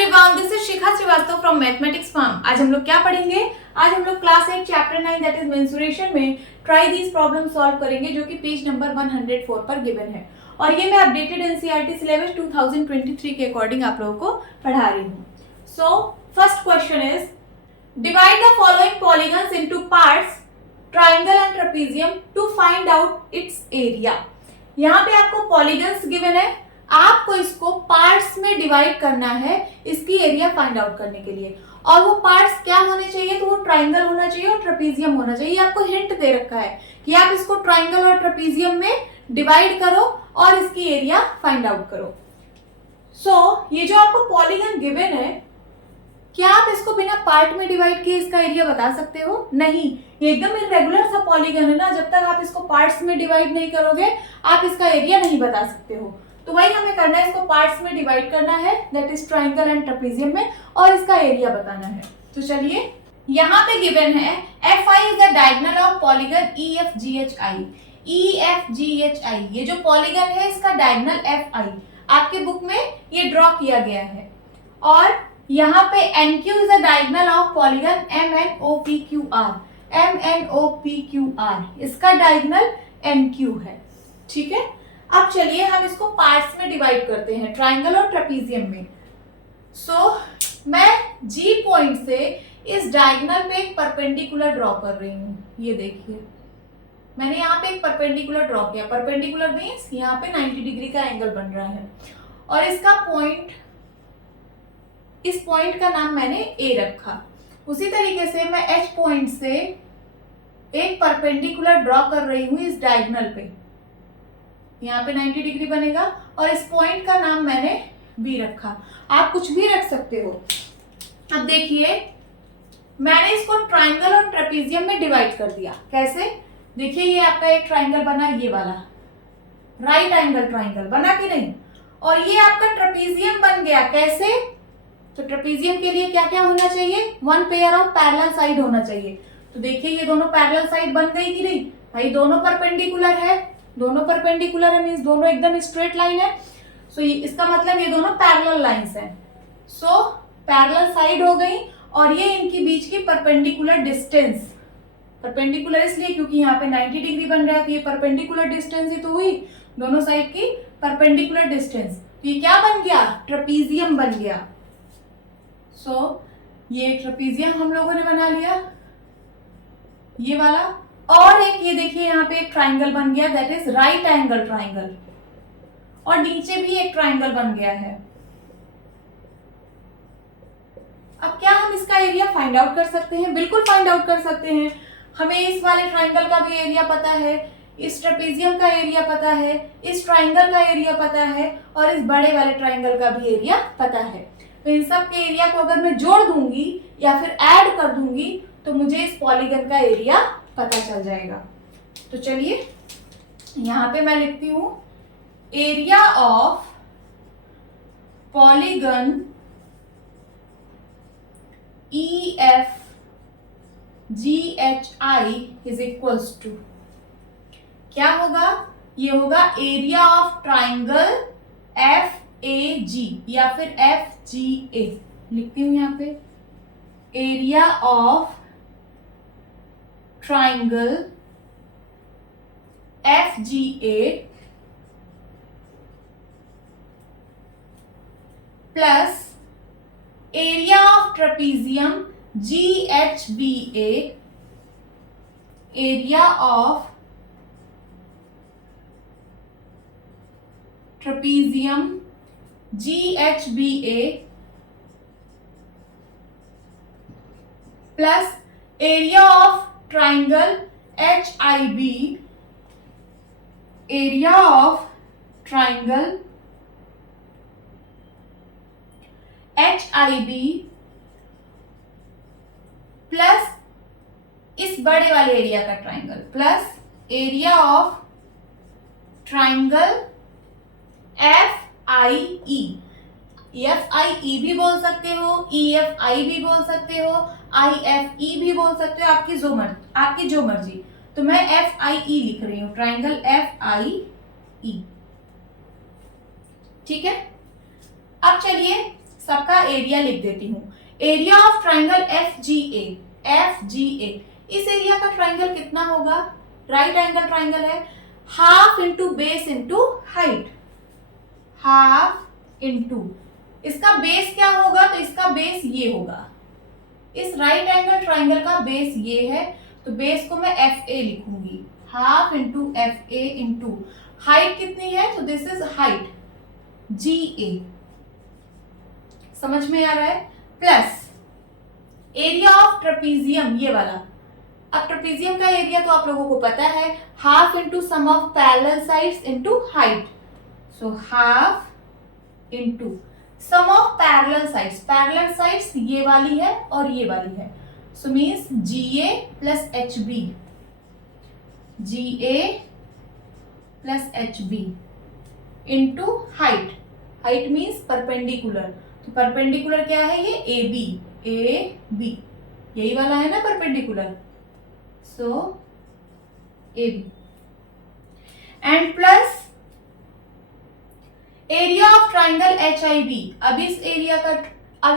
Everyone, this is Shikha Srivastava from mathematics form. आज हम लोग क्या पढ़ेंगे? आज हम लोग class 8 chapter 9 that is mensuration में ट्राई दीज प्रॉब्लम सॉल्व करेंगे, जो कि पेज नंबर 104 पर गिवन है। और ये मैं अपडेटेड एनसीईआरटी सिलेबस 2023 के अकॉर्डिंग आप लोगों को पढ़ा रही हूँ। So first question is divide the following polygons into parts triangle and trapezium to find out its area. यहाँ पे आपको पॉलीगन्स गिवन है, आपको इसको पार्ट्स में डिवाइड करना है इसकी एरिया फाइंड आउट करने के लिए। और वो पार्ट्स क्या होने चाहिए? तो वो ट्राइंगल होना चाहिए और ट्रेपेजियम होना चाहिए। आपको हिंट दे रखा है कि आप इसको ट्राइंगल और ट्रेपेजियम में डिवाइड करो और इसकी एरिया फाइंड आउट करो। सो ये जो आपको पॉलीगन गिवन है, क्या आप इसको बिना पार्ट में डिवाइड किए इसका एरिया बता सकते हो? नहीं, ये एकदम इरेगुलर सा पॉलीगन है ना। जब तक आप इसको पार्ट्स में डिवाइड नहीं करोगे आप इसका एरिया नहीं बता सकते हो। तो वही हमें करना है, इसको पार्ट्स में डिवाइड करना है, that is triangle and trapezium में, और इसका एरिया बताना है। तो चलिए, यहाँ पे गिवन है FI is the diagonal of polygon EFGHI। EFGHI ये जो पॉलीगन है इसका डायगोनल FI आपके बुक में ये ड्रॉ किया गया है। और यहाँ पे NQ is the diagonal of polygon MNOPQR। MNOPQR इसका डायगोनल NQ है। ठीक है, अब चलिए हम इसको पार्ट्स में डिवाइड करते हैं, ट्राइंगल और ट्रेपेजियम में। मैं G पॉइंट से इस डायगोनल पे एक परपेंडिकुलर ड्रॉ कर रही हूँ। ये देखिए, मैंने यहाँ पे एक परपेंडिकुलर ड्रॉ किया। परपेंडिकुलर मीन्स यहाँ पे 90 डिग्री का एंगल बन रहा है। और इसका पॉइंट, इस पॉइंट का नाम मैंने A रखा। उसी तरीके से मैं H पॉइंट से एक परपेंडिकुलर ड्रॉ कर रही हूँ इस डायगोनल पे। यहाँ पे 90 डिग्री बनेगा और इस पॉइंट का नाम मैंने B रखा। आप कुछ भी रख सकते हो। अब देखिए, मैंने इसको ट्राइंगल और ट्रेपेजियम में डिवाइड कर दिया। कैसे? देखिए, ये आपका एक ट्राइंगल बना, ये वाला राइट एंगल ट्राइंगल बना कि नहीं? और ये आपका ट्रेपेजियम बन गया। कैसे? तो ट्रेपेजियम के लिए क्या क्या होना चाहिए? One pair of parallel side होना चाहिए। तो देखिए, ये दोनों पैरेलल साइड बन गई कि नहीं? भाई दोनों परपेंडिकुलर है, दोनों परपेंडिकुलर है मींस दोनों एकदम स्ट्रेट लाइन है। सो इसका मतलब ये दोनों पैरेलल लाइंस हैं। सो पैरेलल साइड हो गई और ये इनकी बीच की परपेंडिकुलर डिस्टेंस, परपेंडिकुलर इसलिए क्योंकि यहाँ पे 90 डिग्री बन रहा है, तो ये परपेंडिकुलर डिस्टेंस ही तो हुई, दोनों साइड की परपेंडिकुलर डिस्टेंस। तो ये क्या बन गया? ट्रेपेजियम बन गया। सो ये ट्रेपेजियम हम लोगों ने बना लिया, ये वाला। और एक ये देखिए, यहाँ पे एक ट्राइंगल बन गया, that is right angle triangle. और नीचे भी एक ट्राइंगल बन गया है। अब क्या हम इसका एरिया फाइंड आउट कर सकते हैं? बिल्कुल फाइंड आउट कर सकते हैं। हमें इस वाले ट्राइंगल का भी एरिया पता है, इस ट्रेपेजियम का एरिया पता है, इस ट्राइंगल का एरिया पता है, और इस बड़े वाले ट्राइंगल का भी एरिया पता है। तो इन सब के एरिया को अगर मैं जोड़ दूंगी या फिर ऐड कर दूंगी तो मुझे इस पॉलीगन का एरिया पता चल जाएगा। तो चलिए, यहां पे मैं लिखती हूं area of polygon EFGHI is equals to, क्या होगा? ये होगा एरिया ऑफ ट्राइंगल FAG या फिर FGA। लिखती हूं यहां पे area of triangle FGA plus area of trapezium GHBA, area of trapezium GHBA plus area of triangle HIB, area of triangle HIB plus इस बड़े वाले एरिया का triangle plus area of triangle FIE। FIE भी बोल सकते हो, EFI भी बोल सकते हो, IFE भी बोल सकते हो, आपकी जो मर्जी। तो मैं FIE लिख रही हूं, ट्राइंगल FIE। ठीक है, अब चलिए सबका एरिया लिख देती हूँ। Area of triangle F G A, इस एरिया का ट्राइंगल कितना होगा? राइट एंगल ट्राइंगल है, half into base into height, half into, इसका बेस क्या होगा? तो इसका बेस ये होगा, इस राइट एंगल ट्राइंगल का बेस ये है, तो बेस को मैं एफ ए लिखूंगी, half into F A into height कितनी है? तो this is height G A, समझ में आ रहा है? प्लस एरिया ऑफ ट्रेपीजियम, ये वाला। अब ट्रेपीजियम का एरिया तो आप लोगों को पता है, half into sum of parallel sides into height, so half into sum of parallel sides ये वाली है और ये वाली है, so means G A plus H B, G A plus H B into height, height means perpendicular, तो perpendicular क्या है? ये ए बी, यही वाला है ना perpendicular, so A B, and plus area of triangle H I B. अब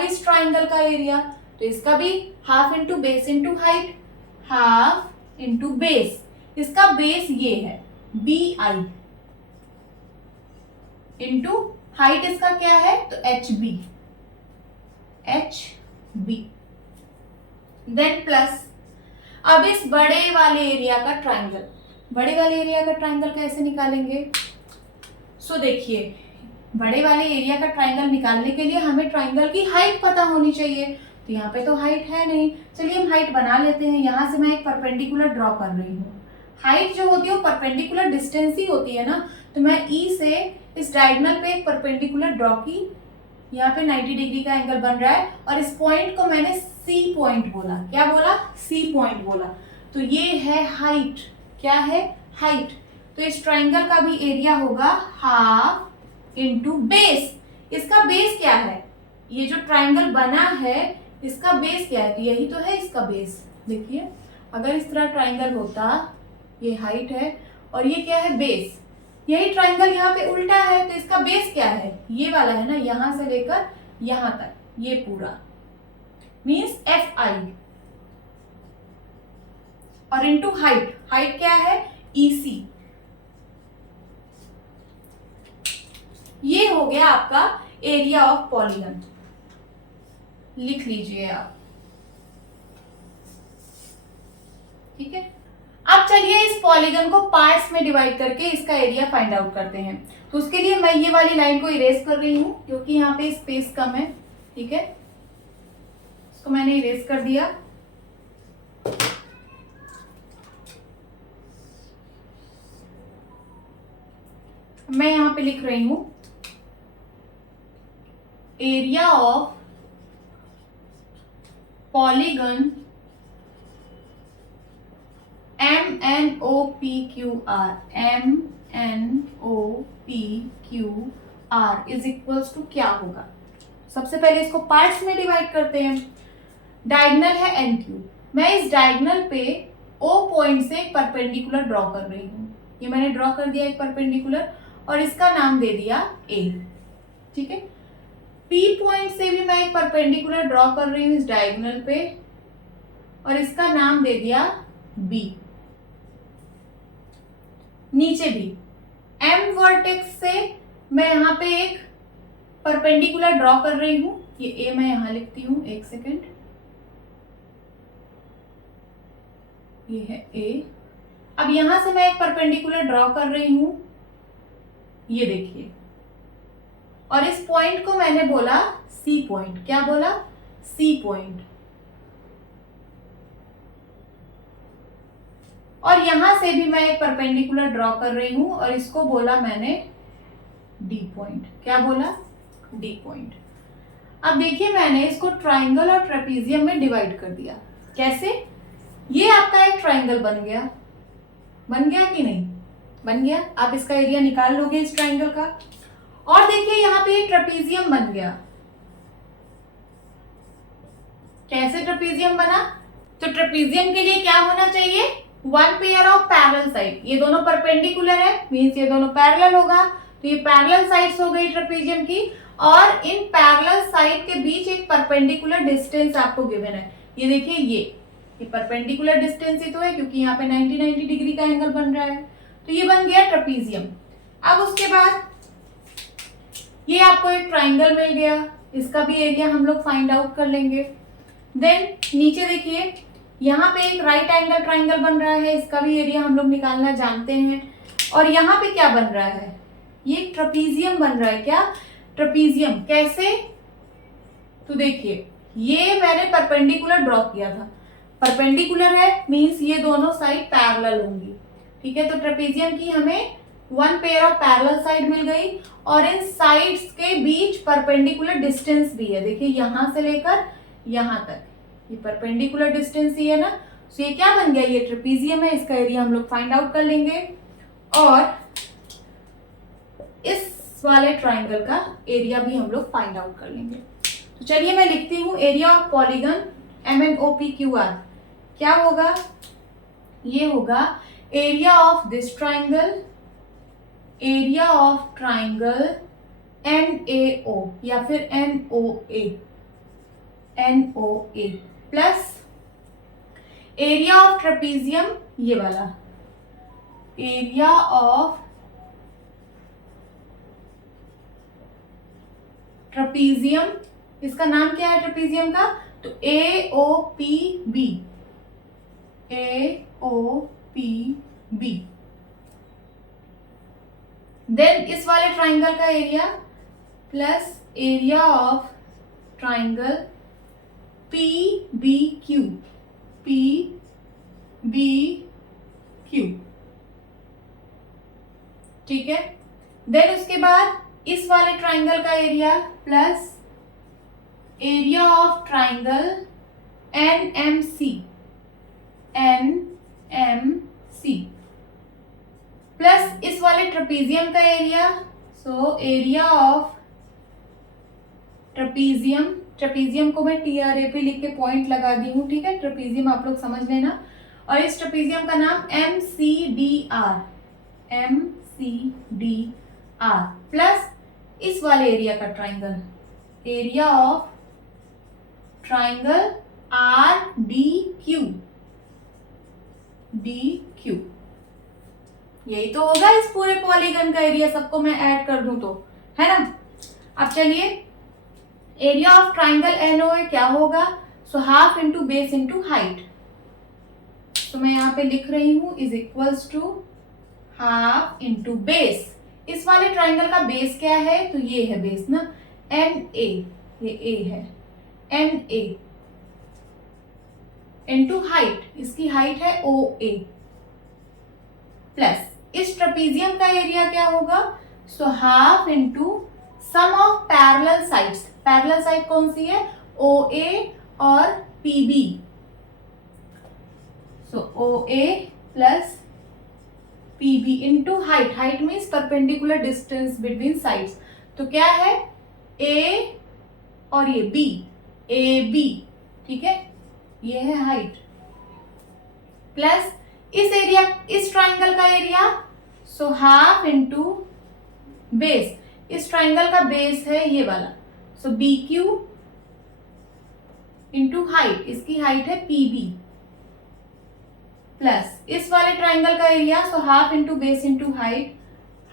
इस ट्राइंगल का एरिया, तो इसका भी half into base into height, half into base, इसका बेस ये है बी आई इंटू हाइट इसका क्या है? तो एच बी, देन प्लस अब इस बड़े वाले एरिया का ट्राइंगल कैसे निकालेंगे? सो देखिए, बड़े वाले एरिया का ट्राइंगल निकालने के लिए हमें ट्राइंगल की हाइट पता होनी चाहिए, तो यहाँ पे तो हाइट है नहीं, चलिए हम हाइट बना लेते हैं। यहाँ से मैं एक परपेंडिकुलर ड्रॉ कर रही हूँ, हाइट जो होती है वो परपेंडिकुलर डिस्टेंस ही होती है ना, तो मैं ई से इस डायगोनल पे एक परपेंडिकुलर ड्रॉ की, यहाँ पे 90 डिग्री का एंगल बन रहा है, और इस पॉइंट को मैंने सी पॉइंट बोला। क्या बोला? सी पॉइंट बोला। तो ये है हाइट, क्या है? हाइट। तो इस ट्राइंगल का भी एरिया होगा हाफ इंटू बेस। इसका बेस क्या है? ये जो ट्राइंगल बना है इसका बेस क्या है? तो यही तो है इसका बेस। देखिए, अगर इस तरह ट्राइंगल होता, ये हाइट है और ये क्या है? बेस। यही ट्राइंगल यहाँ पे उल्टा है, तो इसका बेस क्या है? ये वाला है ना, यहां से लेकर यहां तक, ये पूरा मीन्स एफ आई, और इंटू हाइट। हाइट क्या है? EC। ये हो गया आपका एरिया ऑफ पॉलीगन। लिख लीजिए आप, ठीक है। अब चलिए इस पॉलीगन को पार्ट्स में डिवाइड करके इसका एरिया फाइंड आउट करते हैं। तो उसके लिए मैं ये वाली लाइन को इरेज कर रही हूं क्योंकि यहाँ पे स्पेस कम है, ठीक है। इसको मैंने इरेज कर दिया। मैं यहां पे लिख रही हूं area of polygon MNOPQR is equals to क्या होगा? सबसे पहले इसको पार्ट्स में डिवाइड करते हैं। डायगोनल है NQ। मैं इस डायगोनल पे O पॉइंट से एक परपेंडिकुलर ड्रॉ कर रही हूँ। ये मैंने ड्रॉ कर दिया एक परपेंडिकुलर और इसका नाम दे दिया A, ठीक है। P पॉइंट से भी मैं एक परपेंडिकुलर ड्रॉ कर रही हूँ इस डायगोनल पे और इसका नाम दे दिया B। नीचे भी M वर्टेक्स से मैं यहाँ पे एक परपेंडिकुलर ड्रॉ कर रही हूँ। ये A मैं यहाँ लिखती हूँ, एक सेकेंड, ये है A। अब यहां से मैं एक परपेंडिकुलर ड्रॉ कर रही हूं, ये देखिए, और इस पॉइंट को मैंने बोला C पॉइंट। क्या बोला? C point. और यहां से भी मैं एक परपेंडिकुलर ड्रॉ कर रही हूं और इसको बोला मैंने D पॉइंट। क्या बोला? D point. अब देखिए, मैंने इसको ट्राइंगल और ट्रेपीजियम में डिवाइड कर दिया। कैसे? ये आपका एक ट्राइंगल बन गया कि नहीं? बन गया। आप इसका एरिया निकाल लोगे इस ट्राइंगल का। और देखिए यहाँ पे एक ट्रेपीजियम बन गया। कैसे ट्रेपीजियम बना? तो ट्रेपीजियम के लिए क्या होना चाहिए? One pair of parallel side. ये दोनों परपेंडिकुलर है, मींस ये दोनों पैरेलल होगा, तो ये पैरेलल साइड्स हो गई ट्रेपीजियम की। और इन पैरेलल साइड के बीच एक परपेंडिकुलर डिस्टेंस आपको गिवन है। ये देखिए ये परपेंडिकुलर डिस्टेंस ही तो है क्योंकि यहाँ पे 90 डिग्री का एंगल बन रहा है, तो ये बन गया ट्रेपीजियम। अब उसके बाद ये आपको एक ट्राइंगल मिल गया, इसका भी एरिया हम लोग फाइंड आउट कर लेंगे। देन नीचे देखिए यहाँ पे एक राइट एंगल ट्राइंगल बन रहा है, इसका भी एरिया हम लोग निकालना जानते हैं। और यहाँ पे क्या बन रहा है, ये ट्रेपीजियम बन रहा है। क्या? ट्रेपीजियम। कैसे? तो देखिए ये मैंने परपेंडिकुलर ड्रॉ किया था, परपेंडिकुलर है मींस ये दोनों साइड पैरेलल होंगी, ठीक है। तो ट्रेपीजियम की हमें one pair of parallel side मिल गई और इन साइड्स के बीच परपेंडिकुलर डिस्टेंस भी है। देखिए यहां से लेकर यहां तक ये परपेंडिकुलर डिस्टेंस ही है ना, तो ये क्या बन गया, ये ट्रेपीजियम है। इसका एरिया हम लोग फाइंड आउट कर लेंगे और इस वाले ट्राइंगल का एरिया भी हम लोग फाइंड आउट कर लेंगे। तो चलिए मैं लिखती हूँ एरिया ऑफ पॉलीगन MNOPQR क्या होगा, ये होगा area of this triangle, area of triangle NAO या फिर NOA plus area of trapezium, ये वाला एरिया ऑफ ट्रेपीजियम, इसका नाम क्या है ट्रेपीजियम का, तो AOPB, AOPB। देन इस वाले ट्राइंगल का area plus area of triangle PBQ, PBQ, ठीक है। देन उसके बाद इस वाले ट्राइंगल का area plus area of triangle NMC, NMC plus इस वाले ट्रेपीजियम का area, so area of trapezium, trapezium को मैं TRAP लिख के पॉइंट लगा दी हूँ, ठीक है। ट्रेपीजियम आप लोग समझ लेना। और इस ट्रेपीजियम का नाम MCDR, MCDR प्लस इस वाले एरिया का triangle, area of triangle RDQ, DQ। यही तो होगा इस पूरे पॉलीगन का एरिया, सबको मैं ऐड कर दूं तो, है ना। अब चलिए एरिया ऑफ ट्राइंगल NOA क्या होगा, so half into base into height. तो मैं यहाँ पे लिख रही हूं is equals to half into base. इस वाले ट्राइंगल का बेस क्या है, तो ये है बेस ना, NA, ये A है, NA इंटू हाइट, इसकी हाइट है OA प्लस इस ट्रेपीजियम का एरिया क्या होगा, so half into sum of parallel sides. Parallel side कौन सी है, OA और PB, so OA plus PB into height, height means perpendicular distance between sides. तो क्या है A और ये B, AB, ठीक है, ये है हाइट प्लस इस एरिया, इस ट्राइंगल का area, so half into base. इस ट्राइंगल का बेस है ये वाला, सो BQ इंटू हाइट, इसकी हाइट है PB प्लस इस वाले ट्राइंगल का area, so half into base into height,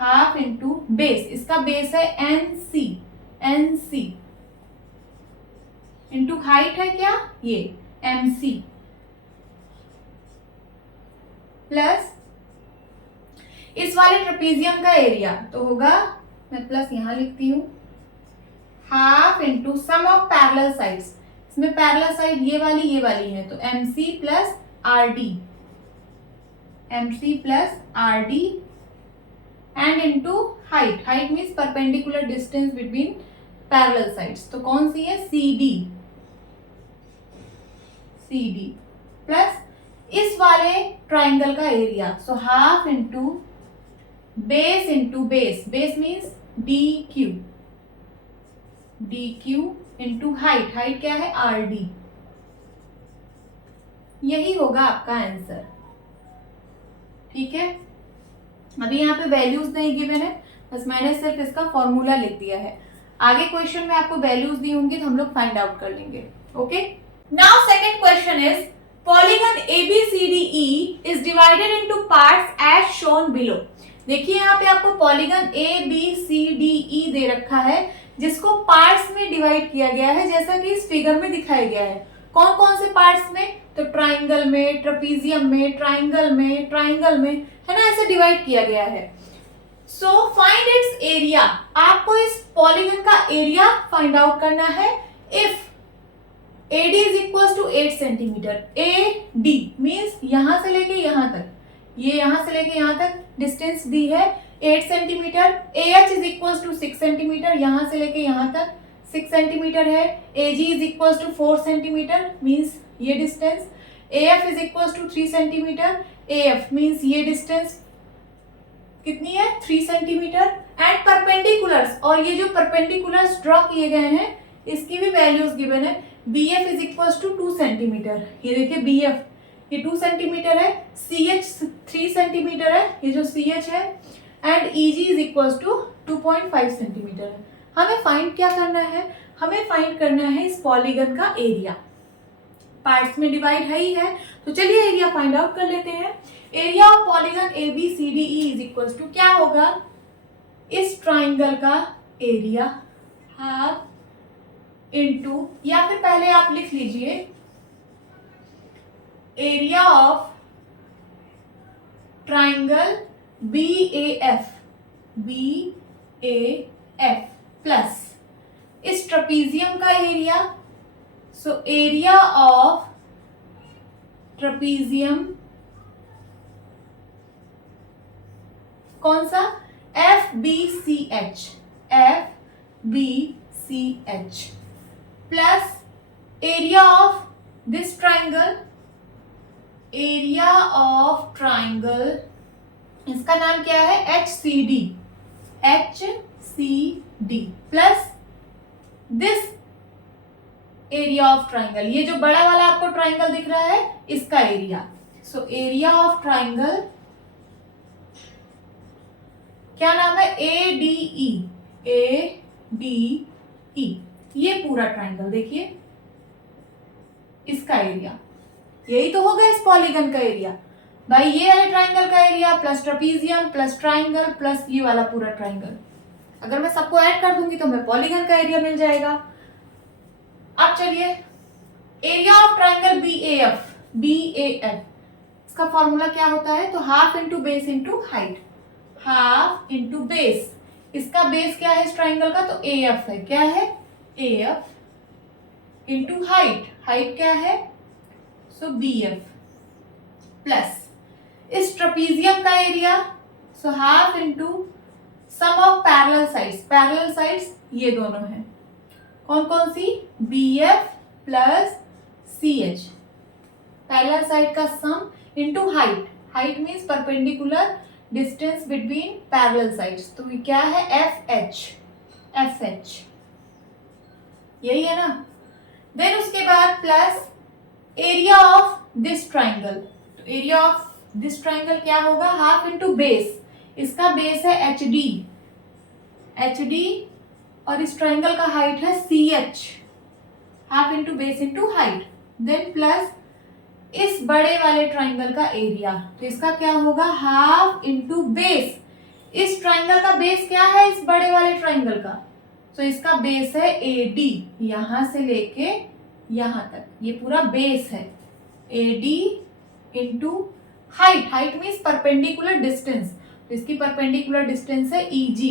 half into base, इसका बेस है NC, NC इंटू हाइट है क्या, ये MC प्लस इस वाले ट्रेपीजियम का एरिया तो होगा, मैं प्लस यहां लिखती हूं, half into sum of parallel sides. इसमें पैरेलल साइड ये वाली है, तो MC plus RD, MC plus RD and into height, height means perpendicular distance between parallel sides, तो कौन सी है, CD, CD प्लस इस वाले ट्राइंगल का area, so half into base into base, base means DQ, DQ into height, height क्या है RD। यही होगा आपका आंसर, ठीक है। अभी यहाँ पे वैल्यूज नहीं गिवन है, बस मैंने सिर्फ इसका फॉर्मूला लिख दिया है। आगे क्वेश्चन में आपको वैल्यूज दी होंगी तो हम लोग फाइंड आउट कर लेंगे। Okay, now second question is polygon ABCDE is divided into parts as shown below. देखिए यहाँ पे आपको पॉलीगन ABCDE दे रखा है जिसको पार्ट्स में डिवाइड किया गया है जैसा कि इस फिगर में दिखाया गया है। कौन कौन से पार्ट्स में? तो ट्राइंगल में, ट्रेपीजियम में, ट्राइंगल में, है ना, ऐसे डिवाइड किया गया है। सो फाइंड इट्स एरिया, आपको इस पॉलीगन का एरिया फाइंड आउट करना है। If AD is equal to 8 centimetre, AD means यहां से लेके यहां तक, ये यहां से लेके यहां तक डिस्टेंस दी है 8 centimetre. AH is equal to 6 centimetre, यहां से लेके यहां तक 6 सेंटीमीटर है। AG is equal to 4 centimetre means ये distance. AF is equal to 3 centimetre, AF मीन्स ये डिस्टेंस कितनी है? 3 सेंटीमीटर। एंड परपेंडिकुलर्स, और ये जो परपेंडिकुलर्स ड्रॉ किए गए हैं इसकी भी वैल्यूज गिवन है। BF is equal to 2 centimetre, ये देखिए BF ये 2 सेंटीमीटर है, CH 3 सेंटीमीटर है, ये जो CH है, and EG is equal to 2.5 centimetre है। हमें फाइंड क्या करना है? हमें फाइंड करना है इस पॉलीगन का एरिया। पार्ट्स में डिवाइड है ही है, तो चलिए एरिया फाइंड आउट कर लेते हैं। Area of polygon ABCDE is equal to क्या होगा? इस ट्राइंगल का एरिया हाफ इनटू, या फिर पहले आप लिख लीजिए area of triangle BAF plus इस ट्रेपीजियम का area. So area of trapezium कौन सा? FBCH plus area of this triangle, area of triangle इसका नाम क्या है? HCD plus this area of triangle, ये जो बड़ा वाला आपको ट्राइंगल दिख रहा है इसका area. So area of triangle क्या नाम है? ADE ये पूरा ट्राइंगल देखिए, इसका एरिया, यही तो होगा इस पॉलीगन का एरिया भाई। ये वाले ट्राइंगल का area plus trapezium plus triangle plus ये वाला पूरा ट्राइंगल, अगर मैं सबको ऐड कर दूंगी तो हमें पॉलीगन का एरिया मिल जाएगा। अब चलिए एरिया ऑफ ट्राइंगल BAF इसका फॉर्मूला क्या होता है? तो half into base into height, half into base, इसका बेस क्या है इस ट्राइंगल का? तो AF है, क्या है? AF इंटू हाइट, हाइट क्या है? सो BF प्लस इस ट्रेपीजियम का area, so half into sum of parallel sides ये दोनों हैं, कौन कौन सी? BF plus CH, parallel side का sum into height, height means perpendicular distance between parallel sides, तो ये क्या है? FH यही है ना। देन उसके बाद plus area of this triangle, तो एरिया ऑफ दिस ट्राइंगल क्या होगा? हाफ इंटू बेस, इसका बेस है HD और इस ट्राइंगल का हाइट है CH, half into base into height. Then plus इस बड़े वाले ट्राइंगल का एरिया, तो इसका क्या होगा? हाफ इंटू बेस, इस ट्राइंगल का बेस क्या है इस बड़े वाले ट्राइंगल का? तो इसका बेस है AD, यहां से लेके यहां तक ये पूरा बेस है। AD into height, height means perpendicular distance, तो इसकी परपेंडिकुलर डिस्टेंस है EG।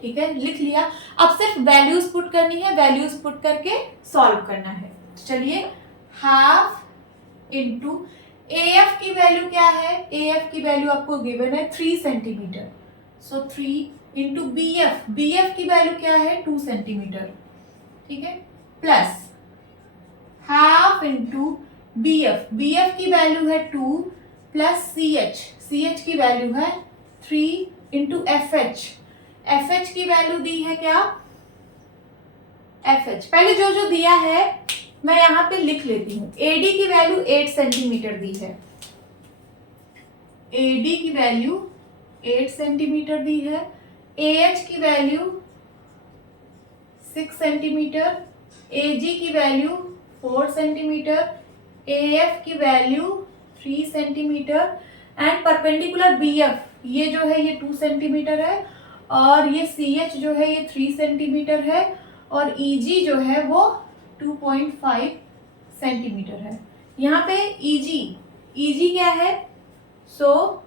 ठीक है, लिख लिया। अब सिर्फ वैल्यूज पुट करनी है, वैल्यूज पुट करके सॉल्व करना है। चलिए हाफ इंटू AF की वैल्यू क्या है? AF की वैल्यू आपको गिवन है 3 सेंटीमीटर, सो 3 इंटू BF की वैल्यू क्या है? 2 सेंटीमीटर, ठीक है, प्लस हाफ इंटू BF की वैल्यू है 2 प्लस CH की वैल्यू है 3 इंटू FH की वैल्यू दी है क्या? FH पहले जो जो दिया है मैं यहाँ पे लिख लेती हूँ। AD की वैल्यू 8 सेंटीमीटर दी है, AD की वैल्यू 8 सेंटीमीटर दी है। AH की वैल्यू 6 सेंटीमीटर, AG की वैल्यू 4 सेंटीमीटर, AF की value 3 centimetre and perpendicular BF ये जो है ये 2 सेंटीमीटर है और ये CH जो है ये 3 सेंटीमीटर है और EG जो है वो 2.5 सेंटीमीटर है। यहाँ पे EG क्या है? सो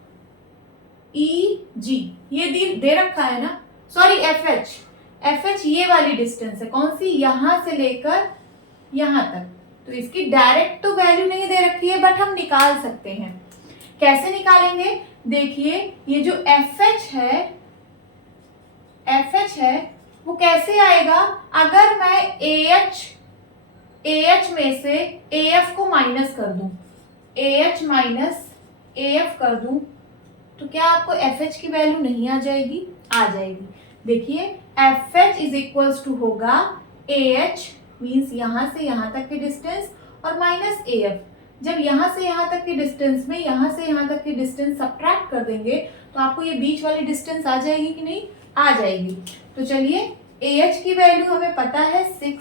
EG ये दे रखा है ना, सॉरी FH ये वाली डिस्टेंस है, कौन सी? यहां से लेकर यहां तक। तो इसकी डायरेक्ट तो वैल्यू नहीं दे रखी है बट हम निकाल सकते हैं। कैसे निकालेंगे? देखिए ये जो FH है वो कैसे आएगा? अगर मैं AH में से AF को माइनस कर दूं, AH माइनस AF कर दूं तो क्या आपको FH की वैल्यू नहीं आ जाएगी? आ जाएगी। देखिए FH इज इक्वल्स टू होगा AH मीन्स यहां से यहां तक की डिस्टेंस और माइनस AF। जब यहां से यहां तक की डिस्टेंस में यहां से यहां तक की डिस्टेंस सब्ट्रैक्ट कर देंगे तो आपको ये बीच वाली डिस्टेंस आ जाएगी कि नहीं? आ जाएगी। तो चलिए AH की वैल्यू हमें पता है 6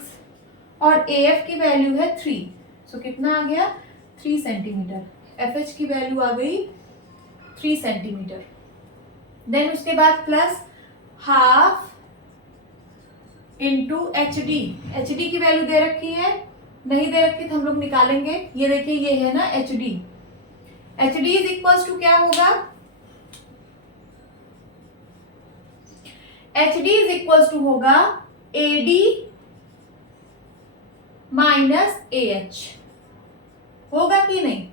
और AF की वैल्यू है 3। सो कितना आ गया? 3 सेंटीमीटर। FH की वैल्यू आ गई 3 सेंटीमीटर। देन उसके बाद प्लस हाफ इंटू HD की वैल्यू दे रखी है? नहीं दे रखी तो हम लोग निकालेंगे। ये देखिए ये है ना HD इज इक्वल्स टू क्या होगा? HD इज इक्वल्स टू होगा AD माइनस AH। होगा कि नहीं?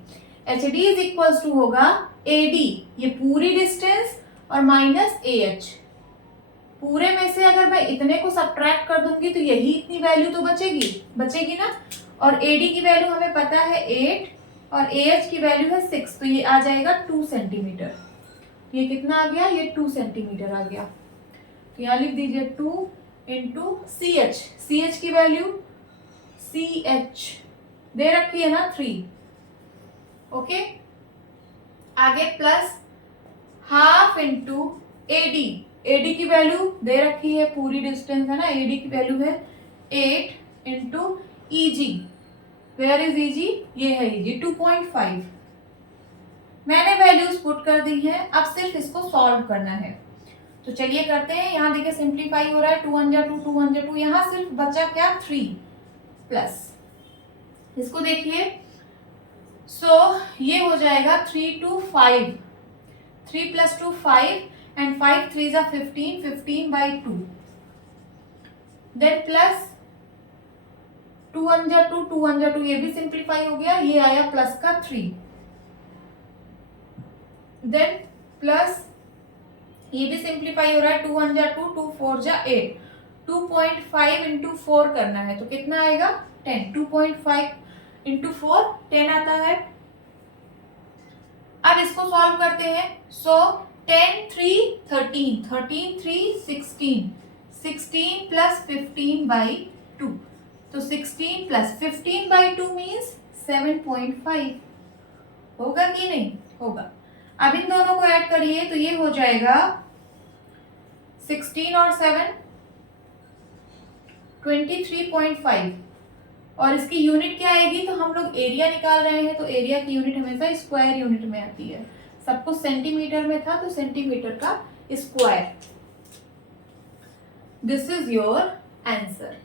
HD इज इक्वल्स टू होगा AD ये पूरी डिस्टेंस और माइनस AH। पूरे में से अगर मैं इतने को सब्ट्रैक्ट कर दूंगी तो यही इतनी वैल्यू तो बचेगी ना। और AD की वैल्यू हमें पता है 8 और AH की वैल्यू है 6 तो ये आ जाएगा 2 सेंटीमीटर। ये कितना आ गया? ये 2 सेंटीमीटर आ गया। तो यहाँ लिख दीजिए 2 इंटू CH की वैल्यू CH दे रखी है ना 3। ओके आगे प्लस हाफ इंटू AD की वैल्यू दे रखी है, पूरी डिस्टेंस है ना, AD की वैल्यू है 8 into EG। Where is EG? ये है EG 2.5। मैंने वैल्यूज पुट कर दी है, अब सिर्फ इसको सॉल्व करना है। तो चलिए करते हैं। यहाँ देखिए सिंप्लीफाई हो रहा है 2 1 जा 2 2 1 जा 2। यहाँ सिर्फ बचा क्या? 3 प्लस इसको देखिए। सो ये हो जाएगा 3 2 5 3 प्लस 2 5 एंड 5 3 जा 15 by 2। देन प्लस 2 1 जा 2 2 1 जा 2 ये भी सिंप्लीफाई हो गया, ये आया प्लस का 3। देन प्लस ये भी सिंप्लीफाई हो रहा है 2 1 जा 2 2 4 जा 8। 2.5 इंटू 4 करना है तो कितना आएगा? 10। 2.5 इंटू 4 10 आता है। अब इसको सॉल्व करते हैं। सो 10 3 13 13 3 16 16 प्लस 15 by 2 तो 16 प्लस 15 by 2 मीन्स 7.5। होगा कि नहीं? होगा। अब इन दोनों को ऐड करिए तो ये हो जाएगा 16 और 7 23.5 और इसकी यूनिट क्या आएगी? तो हम लोग एरिया निकाल रहे हैं तो एरिया की यूनिट हमेशा स्क्वायर यूनिट में आती है। सब कुछ सेंटीमीटर में था तो सेंटीमीटर का square. This is your answer.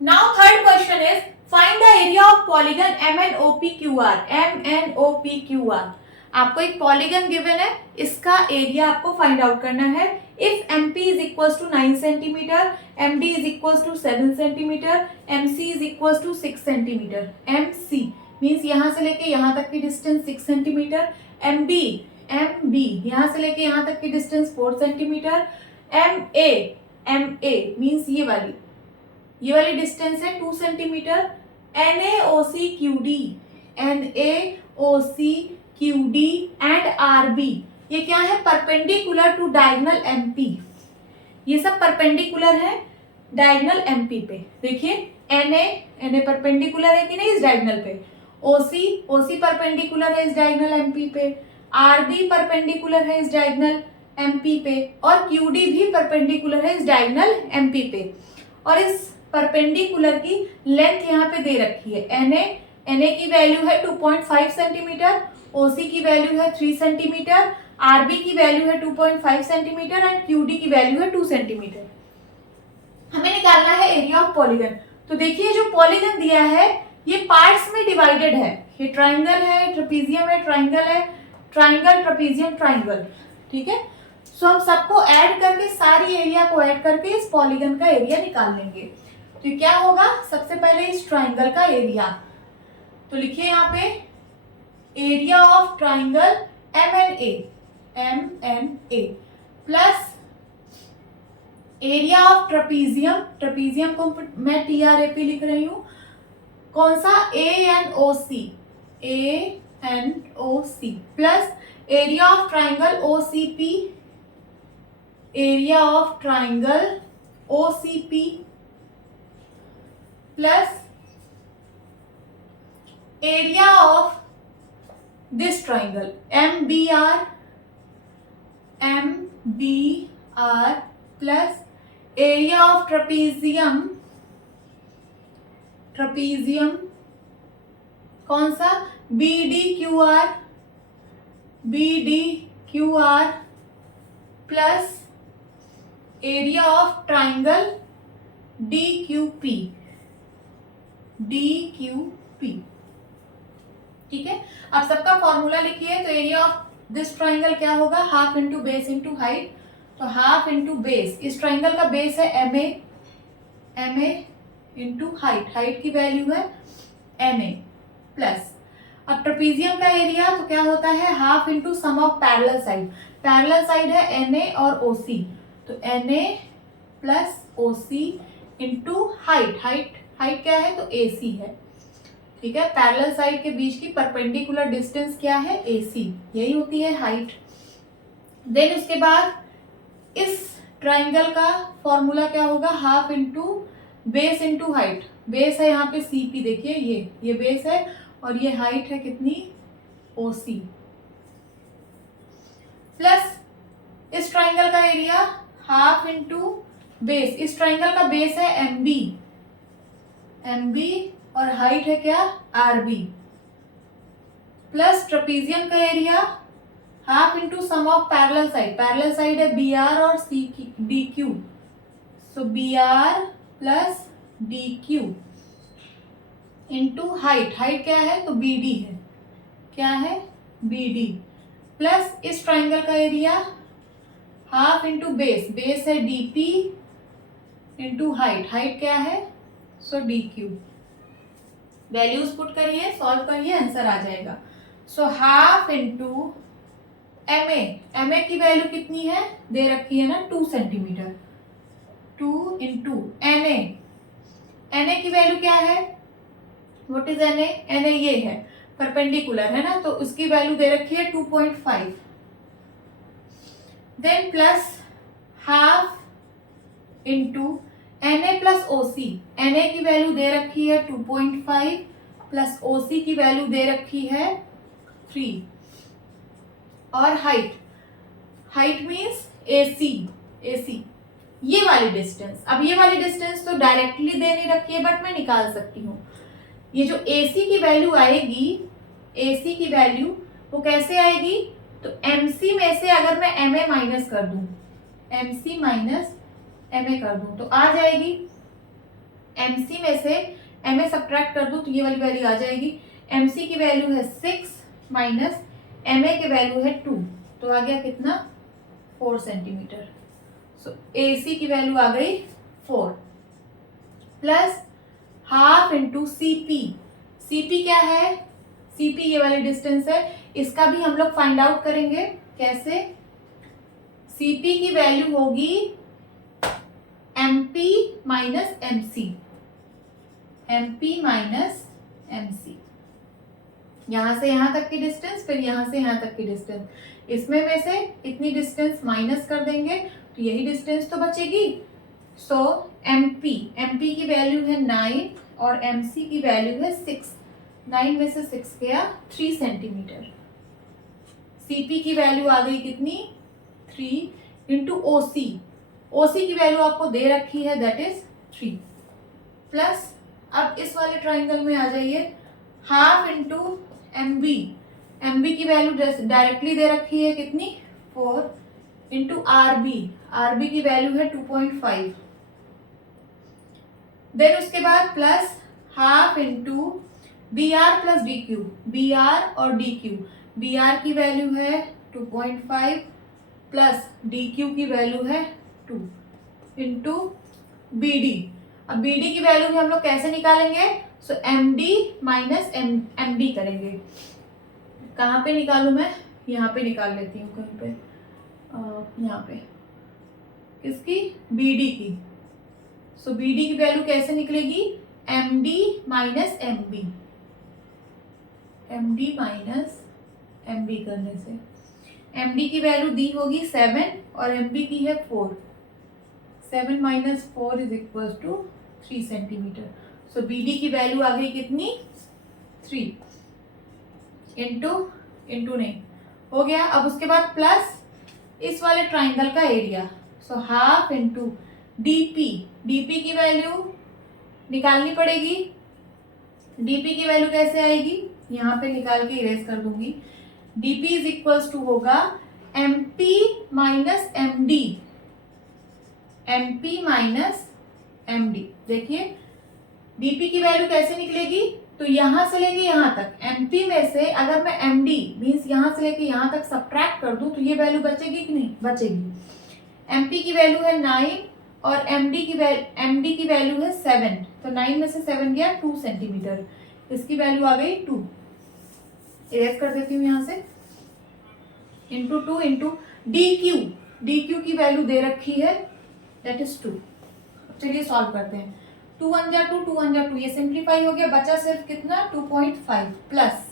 Now third question is find the area of polygon MNOPQR। MNOPQR आपको एक पॉलीगन गिवन है, इसका एरिया आपको फाइंड आउट करना है। If MP is equals to 9 centimetre, MD is equals to 7 centimetre, MC is equals to 6 centimetre. MC means यहाँ से लेके यहाँ तक की डिस्टेंस 6 सेंटीमीटर। MB यहाँ से लेके यहाँ तक की डिस्टेंस 4 सेंटीमीटर। MA मीन्स ये वाली डिस्टेंस है 2 centimetre. NaOC QD and RB ये क्या है? Perpendicular to diagonal MP। ये सब परपेंडिकुलर है डायगोनल MP पे। देखिए NA परपेंडिकुलर है कि नहीं इस डायगोनल पे। OC परपेंडिकुलर है इस डायगोनल MP पे। RB परपेंडिकुलर है इस डायगोनल MP पे और QD भी परपेंडिकुलर है इस डायगोनल MP पे। और इस परपेंडिकुलर की लेंथ यहाँ पे दे रखी है एन ए की वैल्यू है 2.5 सेंटीमीटर, ओसी की वैल्यू है 3 सेंटीमीटर, आरबी की वैल्यू है 2.5 सेंटीमीटर एंड क्यूडी की वैल्यू है 2 सेंटीमीटर। हमें निकालना है एरिया ऑफ पॉलीगन। तो देखिए जो पॉलीगन दिया है ये पार्ट्स में डिवाइडेड है, ये ट्राइंगल है, ट्रेपीजियम है, ट्राइंगल है, ट्राइंगल, ट्रेपीजियम, ट्राइंगल, ठीक है। सो हम सबको ऐड करके, सारी एरिया को ऐड करके इस पॉलीगन का एरिया निकाल लेंगे। तो क्या होगा, सबसे पहले इस ट्राइंगल का एरिया, तो लिखिए यहाँ पे area of triangle M N A plus area of trapezium, trapezium को मैं TRAP लिख रही हूं, कौन सा, ANOC plus area of triangle OCP, area of triangle OCP plus area of this triangle MBR plus area of trapezium कौन सा, BDQR plus area of triangle DQP, ठीक है। अब सबका फॉर्मूला लिखिए। तो एरिया ऑफ दिस ट्राइंगल क्या होगा, half into base into height, तो हाफ इंटू बेस, इस ट्राइंगल का बेस है MA इंटू हाइट की वैल्यू है MA प्लस, अब ट्रेपीजियम का एरिया तो क्या होता है, half into sum of parallel side है NA और OC, तो NA plus OC into height क्या है, तो AC है, ठीक है। पैरेलल साइड के बीच की परपेंडिकुलर डिस्टेंस क्या है, AC, यही होती है हाइट। देन उसके बाद इस ट्राइंगल का फॉर्मूला क्या होगा, half into base into height, base है यहाँ पे CP, देखिए ये बेस है और ये हाइट है कितनी, OC प्लस इस ट्राइंगल का एरिया हाफ इंटू बेस, इस ट्राइंगल का बेस है MB और हाइट है क्या, RB प्लस ट्रेपीजियम का area half into sum of parallel side है BR और DQ, so BR plus DQ into height क्या है, तो BD है, क्या है, BD प्लस इस ट्राइंगल का एरिया हाफ इंटू बेस है DP इंटू हाइट क्या है, सो DQ। वैल्यूज पुट करिए, सॉल्व करिए, आंसर आ जाएगा। सो हाफ इंटू MA की वैल्यू कितनी है, दे रखी है ना 2 सेंटीमीटर, 2 इंटू NA की वैल्यू क्या है, व्हाट इज NA ये है, परपेंडिकुलर है ना, तो उसकी वैल्यू दे रखी है 2.5, then plus half into NA plus OC, NA की वैल्यू दे रखी है 2.5 प्लस OC की वैल्यू दे रखी है 3 और हाइट मीन्स AC ये वाली डिस्टेंस। अब ये वाली डिस्टेंस तो डायरेक्टली दे नहीं रखी है बट मैं निकाल सकती हूँ। ये जो AC की वैल्यू आएगी, AC की वैल्यू वो कैसे आएगी, तो MC में से अगर मैं MA माइनस कर दूं, MC माइनस MA कर दूं तो आ जाएगी, MC में से MA सब्ट्रैक्ट कर दूं तो ये वाली वैल्यू आ जाएगी। MC की वैल्यू है 6 माइनस MA की वैल्यू है 2, तो आ गया कितना, 4 सेंटीमीटर। सो AC की वैल्यू आ गई 4 प्लस हाफ इंटू CP क्या है, CP ये वाली डिस्टेंस है, इसका भी हम लोग फाइंड आउट करेंगे। कैसे, CP की वैल्यू होगी MP माइनस MC, यहां से यहां तक की डिस्टेंस, फिर यहां से यहां तक की डिस्टेंस, इसमें में से इतनी डिस्टेंस माइनस कर देंगे तो यही डिस्टेंस तो बचेगी। सो MP की वैल्यू है 9 और MC की वैल्यू है 6, 9 में से 6 गया 3 सेंटीमीटर। CP की वैल्यू आ गई कितनी, 3 इंटू OC की वैल्यू आपको दे रखी है दैट इज 3। प्लस अब इस वाले ट्राइंगल में आ जाइए, half into M B, M B की वैल्यू डायरेक्टली दे रखी है कितनी 4 इंटू आर बी की वैल्यू है 2.5, देन उसके बाद plus half into B R plus D Q, B R और डी क्यू, बी आर की वैल्यू है 2.5 प्लस डी क्यू की वैल्यू है 2 इंटू बी डी। अब बी डी की वैल्यू भी हम लोग कैसे निकालेंगे, so M D minus M B करेंगे। कहाँ पे निकालू मैं, यहाँ पे निकाल लेती हूँ कहीं पे, यहाँ पे किसकी, बी डी की। सो बी डी की वैल्यू कैसे निकलेगी, M D minus M B, M D minus M B करने से एम डी की वैल्यू दी होगी 7 और एम बी की है 4, 7 minus 4 is equal to 3 centimetre. So B D की वैल्यू आ गई कितनी 3 इंटू नहीं हो गया। अब उसके बाद प्लस इस वाले ट्राइंगल का area, so half into DP, DP की वैल्यू निकालनी पड़ेगी। डीपी की वैल्यू कैसे आएगी, यहाँ पे निकाल के इरेज कर दूंगी। डीपी इज इक्वल्स टू होगा MP minus MD, MP minus MD. देखिए डीपी की वैल्यू कैसे निकलेगी, तो यहां से लेके यहां तक एमपी में से अगर मैं एमडी मीन्स यहां से लेके यहां तक सब्ट्रैक्ट कर दूं तो ये वैल्यू बचेगी कि नहीं, बचेगी। एमपी की वैल्यू है 9 और एमडी की वैल्यू है 7, तो 9 में से 7 गया 2 सेंटीमीटर, इसकी वैल्यू आ गई 2। इरेज कर देती हूँ यहाँ से, इंटू 2 इंटू डी क्यू की वैल्यू दे रखी है दैट इज 2। चलिए सॉल्व करते हैं, 2 1 जा 2, 2 1 जा 2, ये सिंप्लीफाई हो गया, बचा सिर्फ कितना 2.5 प्लस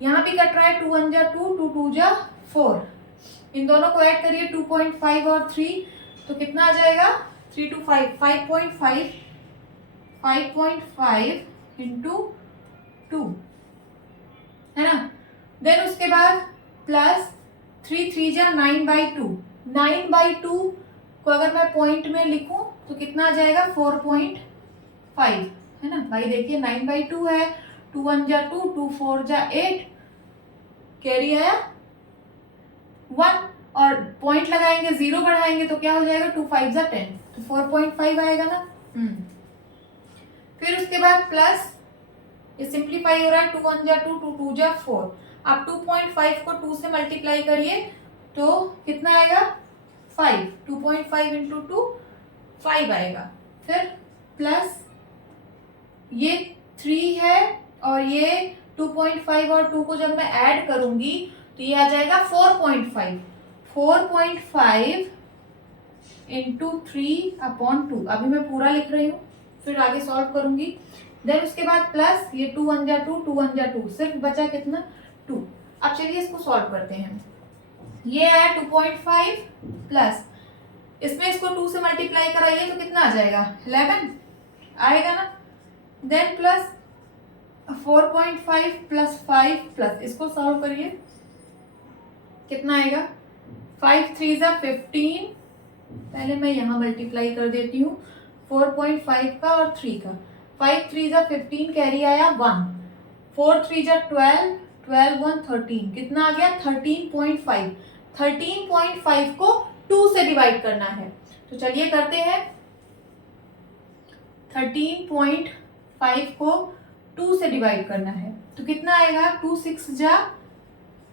यहाँ भी कट रहा है 2 1 जा 2, 2 2 जा 4, इन दोनों को ऐड करिए 2.5 और 3 तो कितना आ जाएगा 3 to 5, 5.5 इंटू 2 है ना। देन उसके बाद प्लस 3 3 जा 9/2, 9/2 को अगर मैं पॉइंट में लिखूं तो कितना आ जाएगा 4.5 है ना। भाई देखिए 9/2 है, 2 1 जा 2, 2 4 जा 8, कैरी आया 1 और पॉइंट लगाएंगे 0 बढ़ाएंगे तो क्या हो जाएगा 2 5 जा 10, तो 4.5 आएगा ना। फिर उसके बाद प्लस ये सिंप्लीफाई हो रहा है 2 1 जा 2, 2 2 जा 4, आप 2.5 को 2 से मल्टीप्लाई करिए तो कितना आएगा 5, 2.5 इंटू 2 5 आएगा। फिर प्लस ये 3 है और ये 2.5 और 2 को जब मैं ऐड करूंगी तो ये आ जाएगा 4.5, 4.5 इंटू 3/2, अभी मैं पूरा लिख रही हूँ फिर आगे सॉल्व करूंगी। देन उसके बाद प्लस ये 2 1 जा 2, 2 1 जा 2, सिर्फ बचा कितना 2। अब चलिए इसको सॉल्व करते हैं, ये आया 2.5 प्लस इसमें इसको 2 से मल्टीप्लाई कराइए तो कितना आ जाएगा 11 आएगा ना। देन प्लस 4.5 प्लस 5 प्लस इसको सॉल्व करिए कितना आएगा 5 3 जा 15, पहले मैं यहाँ मल्टीप्लाई कर देती हूँ 4.5 का और 3 का, 5 3 जा 15 कैरी आया 1, 4 3 जा 12, 12 1 13, कितना आ गया 13.5, 13.5 को 2 से डिवाइड करना है तो चलिए करते हैं। 13.5 को 2 से डिवाइड करना है तो कितना आएगा 2 6 जा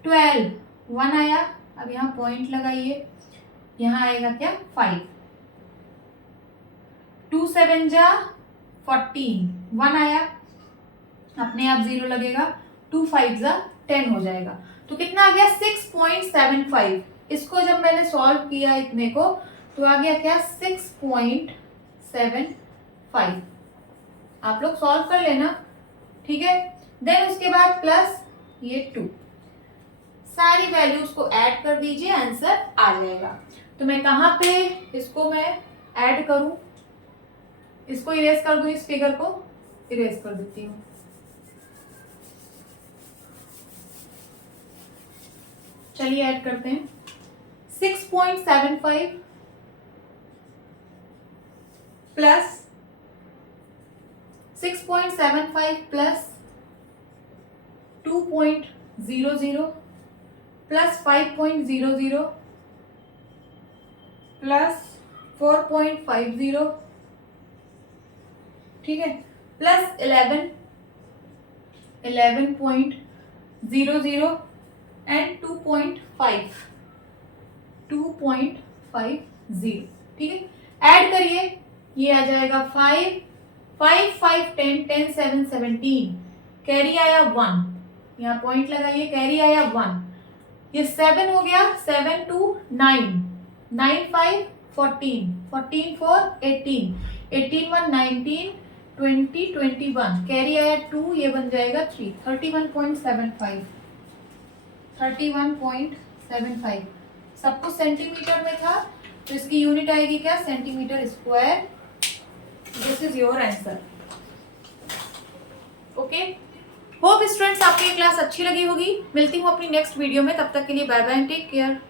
12, 1 आया। अब यहाँ पॉइंट लगाइए, यहाँ आएगा क्या 5, 2 7 जा 14, 1 आया, अपने आप 0 लगेगा, 2 5 जा 10 हो जाएगा तो कितना आ गया 6.75। इसको जब मैंने सॉल्व किया इतने को तो आ गया क्या 6.75। आप लोग सॉल्व कर लेना ठीक है। देन उसके बाद प्लस ये 2, सारी वैल्यूज को ऐड कर दीजिए आंसर आ जाएगा। तो मैं कहाँ पे इसको मैं ऐड करूं, इसको इरेज कर दूं, इस फिगर को इरेज कर देती हूँ। चलिए ऐड करते हैं 6.75 प्लस 6.75 प्लस 2.00 प्लस 5.00 प्लस 4.50, ठीक है, प्लस 11.00 एंड 2.50, ठीक है। ऐड करिए, ये आ जाएगा 5 5 5 10 10 7 17, कैरी आया 1, यहाँ पॉइंट लगाइए, कैरी आया 1, ये 7 हो गया, 7 2 9 9 5 14 14 4 18 18 1 19 20 21, कैरी आया 2, ये बन जाएगा 3, 31.75 31.75। सब कुछ सेंटीमीटर में था, तो इसकी यूनिट आएगी क्या, centimetre square. This is your answer. Okay, hope students आपको ये क्लास अच्छी लगी होगी। मिलती हूँ अपनी नेक्स्ट वीडियो में, तब तक के लिए bye bye and take care.